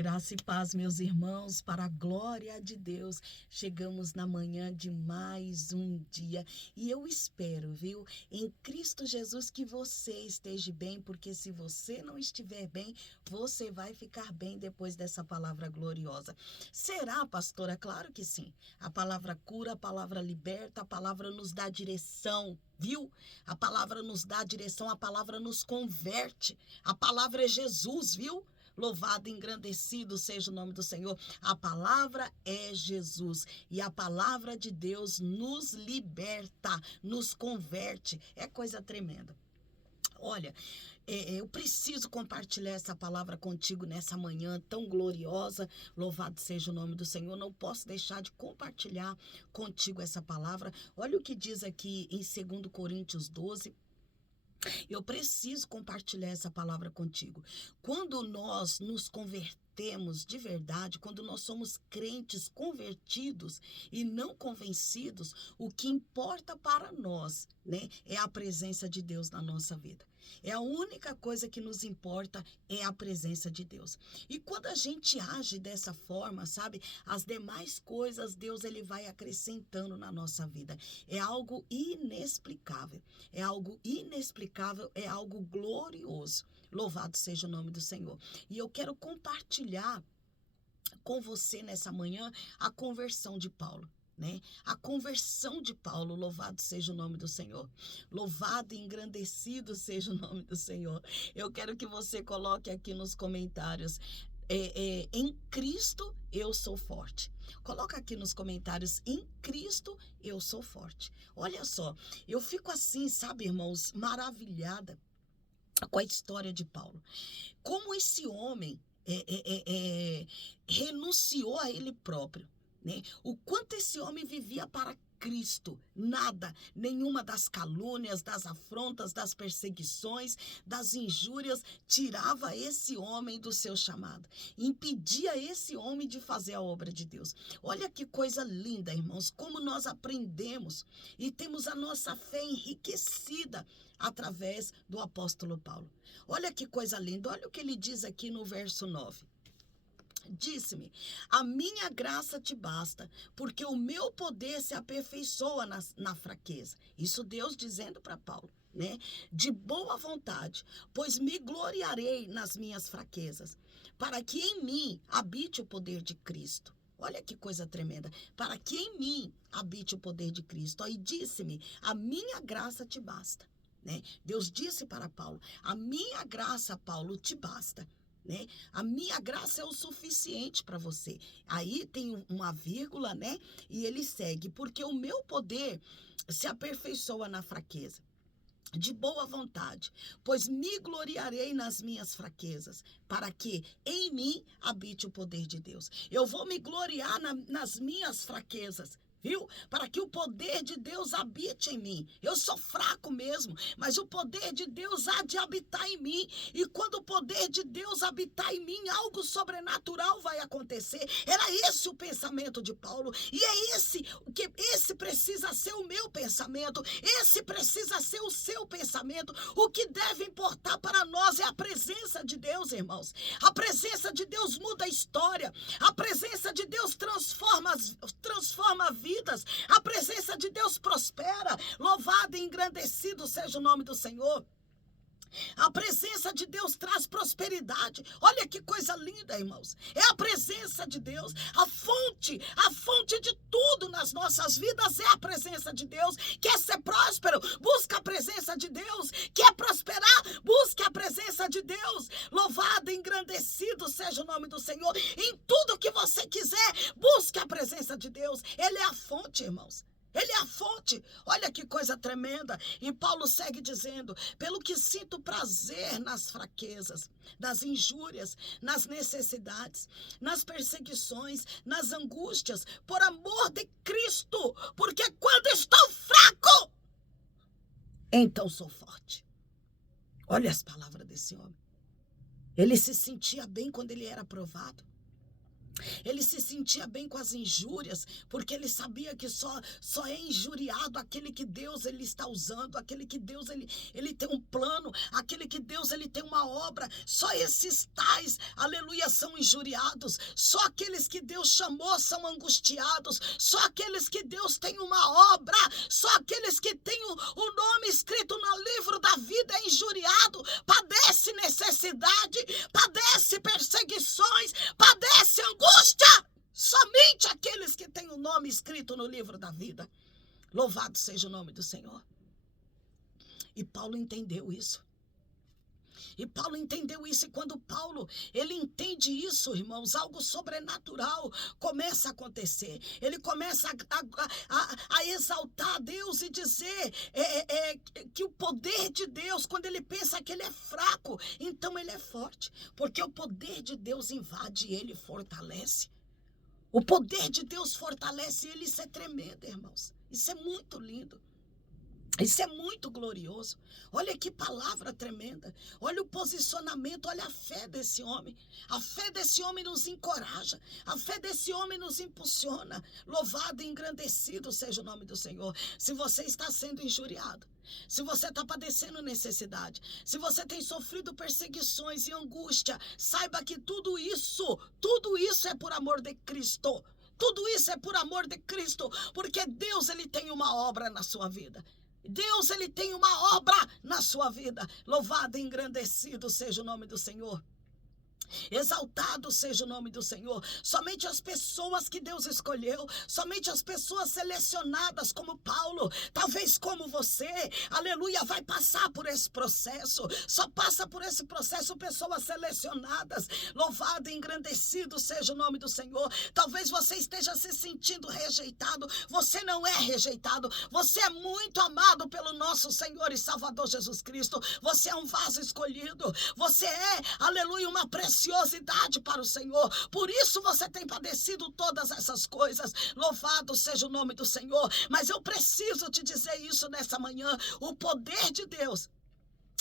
Graça e paz, meus irmãos, para a glória de Deus. Chegamos na manhã de mais um dia e eu espero, viu, em Cristo Jesus que você esteja bem, porque se você não estiver bem, você vai ficar bem depois dessa palavra gloriosa. Será, pastora? Claro que sim. A palavra cura, a palavra liberta, a palavra nos dá direção. Viu? A palavra nos dá direção, a palavra nos converte. A palavra é Jesus, viu? Louvado e engrandecido seja o nome do Senhor. A palavra é Jesus e a palavra de Deus nos liberta, nos converte. É coisa tremenda. Olha, eu preciso compartilhar essa palavra contigo nessa manhã tão gloriosa. Louvado seja o nome do Senhor. Não posso deixar de compartilhar contigo essa palavra. Olha o que diz aqui em 2 Coríntios 12. Eu preciso compartilhar essa palavra contigo. Quando nós nos convertemos de verdade, quando nós somos crentes convertidos e não convencidos, o que importa para nós, né, é a presença de Deus na nossa vida. É a única coisa que nos importa é a presença de Deus. E quando a gente age dessa forma, sabe, as demais coisas Deus ele vai acrescentando na nossa vida. É algo inexplicável. É algo inexplicável, é algo glorioso. Louvado seja o nome do Senhor. E eu quero compartilhar com você nessa manhã a conversão de Paulo. Né? A conversão de Paulo, louvado seja o nome do Senhor. Louvado e engrandecido seja o nome do Senhor. Eu quero que você coloque aqui nos comentários. Em Cristo eu sou forte. Coloca aqui nos comentários, em Cristo eu sou forte. Olha só, eu fico assim, sabe, irmãos, maravilhada com a história de Paulo. Como esse homem renunciou a ele próprio, né? O quanto esse homem vivia para Cristo, nada, nenhuma das calúnias, das afrontas, das perseguições, das injúrias, tirava esse homem do seu chamado, impedia esse homem de fazer a obra de Deus. Olha que coisa linda, irmãos, como nós aprendemos e temos a nossa fé enriquecida através do apóstolo Paulo. Olha que coisa linda, olha o que ele diz aqui no verso 9. Disse-me, a minha graça te basta, porque o meu poder se aperfeiçoa na fraqueza. Isso Deus dizendo para Paulo, né? De boa vontade, pois me gloriarei nas minhas fraquezas, para que em mim habite o poder de Cristo. Olha que coisa tremenda. Para que em mim habite o poder de Cristo. Aí disse-me, a minha graça te basta. Né? Deus disse para Paulo, a minha graça, Paulo, te basta. Né? A minha graça é o suficiente para você. Aí tem uma vírgula, né? E ele segue, porque o meu poder se aperfeiçoa na fraqueza. De boa vontade, pois me gloriarei nas minhas fraquezas, para que em mim habite o poder de Deus. Eu vou me gloriar nas minhas fraquezas, viu? Para que o poder de Deus habite em mim. Eu sou fraco mesmo, mas o poder de Deus há de habitar em mim. E quando o poder de Deus habitar em mim, algo sobrenatural vai acontecer. Era esse o pensamento de Paulo. E é esse precisa ser o meu pensamento. Esse precisa ser o seu pensamento. O que deve importar para nós é a presença de Deus, irmãos. A presença de Deus muda a história. A presença de Deus transforma vidas. A presença de Deus prospera. Louvado e engrandecido seja o nome do Senhor. A presença de Deus traz prosperidade. Olha que coisa linda, irmãos. É a presença de Deus. A fonte de tudo nas nossas vidas é a presença de Deus. Quer ser próspero? Busca a presença de Deus. Quer prosperar? Busca a presença de Deus. Louvado e engrandecido seja o nome do Senhor. Em tudo que você quiser, busque a presença de Deus. Ele é a fonte, irmãos. Ele é a fonte. Olha que coisa tremenda. E Paulo segue dizendo, pelo que sinto prazer nas fraquezas, nas injúrias, nas necessidades, nas perseguições, nas angústias, por amor de Cristo, porque quando estou fraco, então sou forte. Olha as palavras desse homem. Ele se sentia bem quando ele era provado. Ele se sentia bem com as injúrias, porque ele sabia que só é injuriado aquele que Deus ele está usando, aquele que Deus ele tem um plano, aquele que Deus ele tem uma obra. Só esses tais, aleluia, são injuriados. Só aqueles que Deus chamou são angustiados. Só aqueles que Deus tem uma obra, só aqueles que têm o nome escrito no livro da vida é injuriado, padece necessidade, padece perseguições, padece angústia. Somente aqueles que têm o nome escrito no livro da vida. Louvado seja o nome do Senhor. E Paulo entendeu isso. E quando Paulo, ele entende isso, irmãos, algo sobrenatural começa a acontecer. Ele começa a exaltar a Deus e dizer que o poder de Deus, quando ele pensa que ele é fraco, então ele é forte. Porque o poder de Deus invade ele e fortalece. O poder de Deus fortalece ele, isso é tremendo, irmãos. Isso é muito lindo. Isso é muito glorioso. Olha que palavra tremenda. Olha o posicionamento, olha a fé desse homem. A fé desse homem nos encoraja. A fé desse homem nos impulsiona. Louvado e engrandecido seja o nome do Senhor. Se você está sendo injuriado, se você está padecendo necessidade, se você tem sofrido perseguições e angústia, saiba que tudo isso é por amor de Cristo. Tudo isso é por amor de Cristo, porque Deus ele tem uma obra na sua vida. Deus, ele tem uma obra na sua vida. Louvado e engrandecido seja o nome do Senhor. Exaltado seja o nome do Senhor. Somente as pessoas que Deus escolheu, somente as pessoas selecionadas como Paulo, talvez como você, aleluia, vai passar por esse processo. Só passa por esse processo pessoas selecionadas. Louvado e engrandecido seja o nome do Senhor. Talvez você esteja se sentindo rejeitado. Você não é rejeitado. Você é muito amado pelo nosso Senhor e Salvador Jesus Cristo. Você é um vaso escolhido. Você é, aleluia, uma preciosidade para o Senhor. Por isso você tem padecido todas essas coisas. Louvado seja o nome do Senhor. Mas eu preciso te dizer isso nessa manhã. O poder de Deus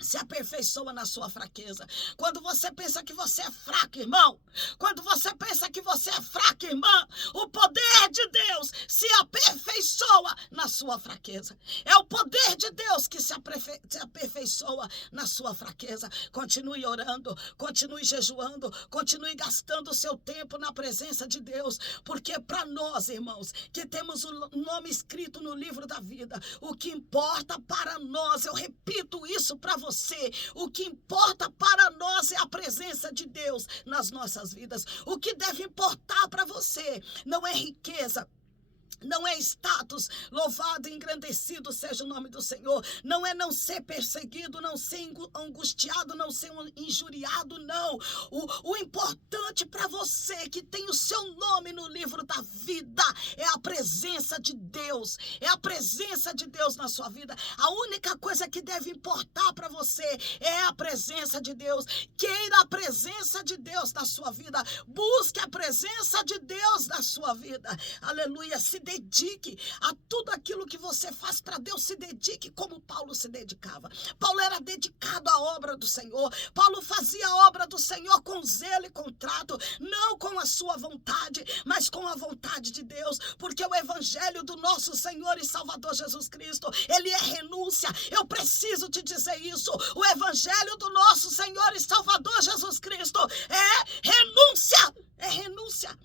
se aperfeiçoa na sua fraqueza. Quando você pensa que você é fraco, irmão, quando você pensa que você é fraca, irmã, o poder de Deus se aperfeiçoa na sua fraqueza. É o poder de Deus que se aperfeiçoa na sua fraqueza. Continue orando, continue jejuando, continue gastando o seu tempo na presença de Deus, porque para nós, irmãos, que temos o nome escrito no livro da vida, o que importa para nós, eu repito isso para você, o que importa para nós é a presença de Deus nas nossas vidas. O que deve importar para você não é riqueza, não é status, louvado e engrandecido seja o nome do Senhor. Não é não ser perseguido, não ser angustiado, não ser injuriado, não. O importante para você que tem o seu nome no livro da vida é a presença de Deus. É a presença de Deus na sua vida. A única coisa que deve importar para você é a presença de Deus. Queira a presença de Deus na sua vida. Busque a presença de Deus na sua vida. Aleluia. Se dedique a tudo aquilo que você faz para Deus. Se dedique como Paulo se dedicava. Paulo era dedicado à obra do Senhor. Paulo fazia a obra do Senhor com zelo e com trato, não com a sua vontade, mas com a vontade de Deus, porque o evangelho do nosso Senhor e Salvador Jesus Cristo, ele é renúncia. Eu preciso te dizer isso. O evangelho do nosso Senhor e Salvador Jesus Cristo é renúncia. É renúncia.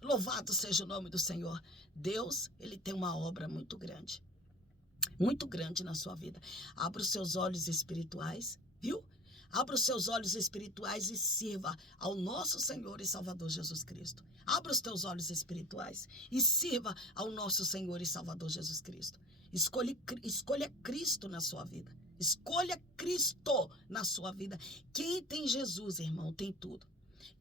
Louvado seja o nome do Senhor. Deus, ele tem uma obra muito grande na sua vida. Abra os seus olhos espirituais, viu? Abra os seus olhos espirituais e sirva ao nosso Senhor e Salvador Jesus Cristo. Abra os teus olhos espirituais e sirva ao nosso Senhor e Salvador Jesus Cristo. Escolha Cristo na sua vida. Escolha Cristo na sua vida. Quem tem Jesus, irmão, tem tudo.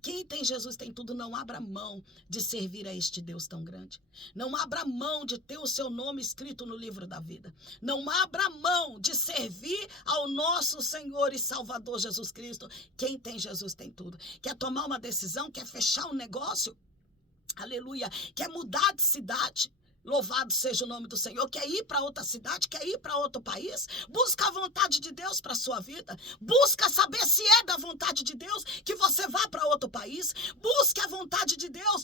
Quem tem Jesus tem tudo. Não abra mão de servir a este Deus tão grande. Não abra mão de ter o seu nome escrito no livro da vida. Não abra mão de servir ao nosso Senhor e Salvador Jesus Cristo. Quem tem Jesus tem tudo. Quer tomar uma decisão? Quer fechar um negócio? Aleluia. Quer mudar de cidade? Louvado seja o nome do Senhor. Quer ir para outra cidade? Quer ir para outro país? Busca a vontade de Deus para a sua vida. Busca saber se é da vontade de Deus que você vá para outro país. Busque a vontade de Deus.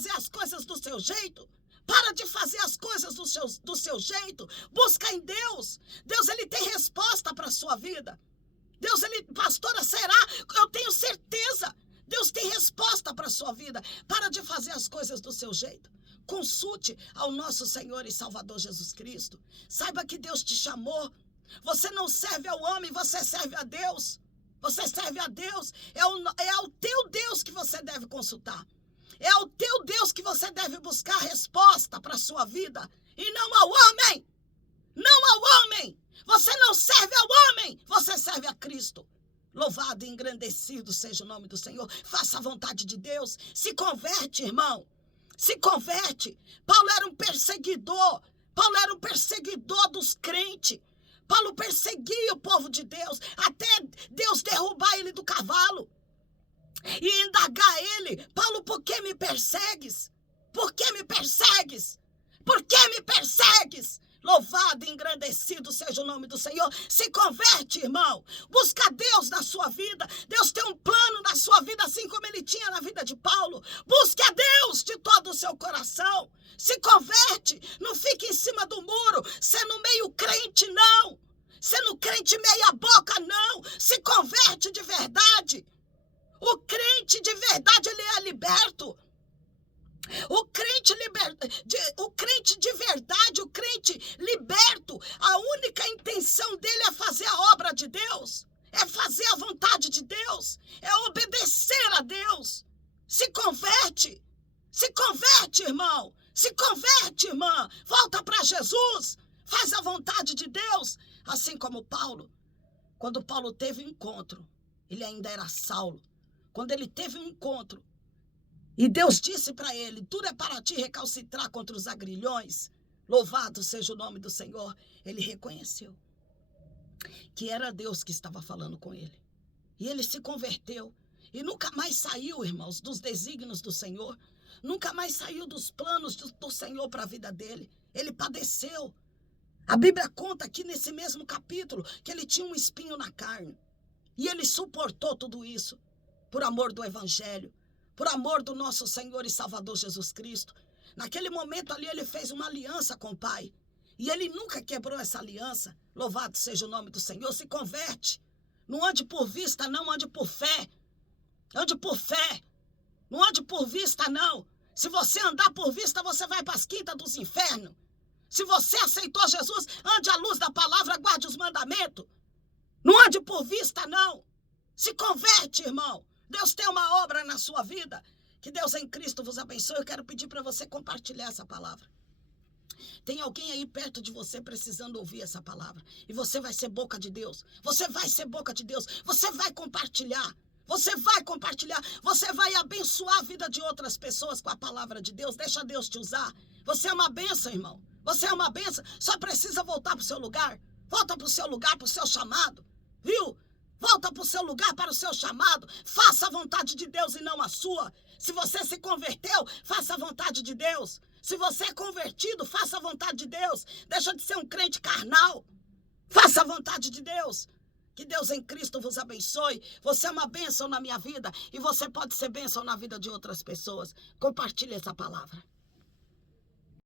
fazer as coisas do seu jeito. Para de fazer as coisas do seu jeito. Busca em Deus. Deus, ele tem resposta para a sua vida. Deus, ele, pastora, será? Eu tenho certeza. Deus tem resposta para a sua vida. Para de fazer as coisas do seu jeito. Consulte ao nosso Senhor e Salvador Jesus Cristo. Saiba que Deus te chamou. Você não serve ao homem, você serve a Deus. Você serve a Deus. É ao teu Deus que você deve consultar. É ao teu Deus que você deve buscar resposta para a sua vida. E não ao homem. Não ao homem. Você não serve ao homem. Você serve a Cristo. Louvado e engrandecido seja o nome do Senhor. Faça a vontade de Deus. Se converte, irmão. Se converte. Paulo era um perseguidor. Paulo era um perseguidor dos crentes. Paulo perseguia o povo de Deus. Até Deus derrubar ele do cavalo. E indagar ele. Paulo, por que me persegues? Por que me persegues? Por que me persegues? Louvado e engrandecido seja o nome do Senhor. Se converte, irmão. Busca Deus na sua vida. Deus tem um plano na sua vida, assim como ele tinha na vida de Paulo. Busque a Deus de todo o seu coração. Se converte. Não fique em cima do muro, sendo meio crente, não. Sendo crente meia boca, não. Se converte de verdade. O crente de verdade, ele é liberto. O crente de verdade, o crente liberto, a única intenção dele é fazer a obra de Deus, é fazer a vontade de Deus, é obedecer a Deus. Se converte, irmão, se converte, irmã, volta para Jesus, faz a vontade de Deus, assim como Paulo. Quando Paulo teve um encontro, ele ainda era Saulo, quando ele teve um encontro, e Deus disse para ele, duro é para ti recalcitrar contra os agrilhões. Louvado seja o nome do Senhor. Ele reconheceu que era Deus que estava falando com ele. E ele se converteu. E nunca mais saiu, irmãos, dos desígnios do Senhor. Nunca mais saiu dos planos do Senhor para a vida dele. Ele padeceu. A Bíblia conta aqui nesse mesmo capítulo que ele tinha um espinho na carne. E ele suportou tudo isso por amor do Evangelho. Por amor do nosso Senhor e Salvador Jesus Cristo. Naquele momento ali ele fez uma aliança com o Pai. E ele nunca quebrou essa aliança. Louvado seja o nome do Senhor. Se converte. Não ande por vista, não. Ande por fé. Ande por fé. Não ande por vista, não. Se você andar por vista, você vai para as quintas dos infernos. Se você aceitou Jesus, ande à luz da palavra, guarde os mandamentos. Não ande por vista, não. Se converte, irmão. Deus tem uma obra na sua vida. Que Deus em Cristo vos abençoe. Eu quero pedir para você compartilhar essa palavra. Tem alguém aí perto de você precisando ouvir essa palavra. E você vai ser boca de Deus. Você vai ser boca de Deus. Você vai compartilhar. Você vai compartilhar. Você vai abençoar a vida de outras pessoas com a palavra de Deus. Deixa Deus te usar. Você é uma bênção, irmão. Você é uma bênção. Só precisa voltar para o seu lugar. Volta para o seu lugar, para o seu chamado. Viu? Volta para o seu lugar, para o seu chamado. Faça a vontade de Deus e não a sua. Se você se converteu, faça a vontade de Deus. Se você é convertido, faça a vontade de Deus. Deixa de ser um crente carnal. Faça a vontade de Deus. Que Deus em Cristo vos abençoe. Você é uma bênção na minha vida e você pode ser bênção na vida de outras pessoas. Compartilhe essa palavra.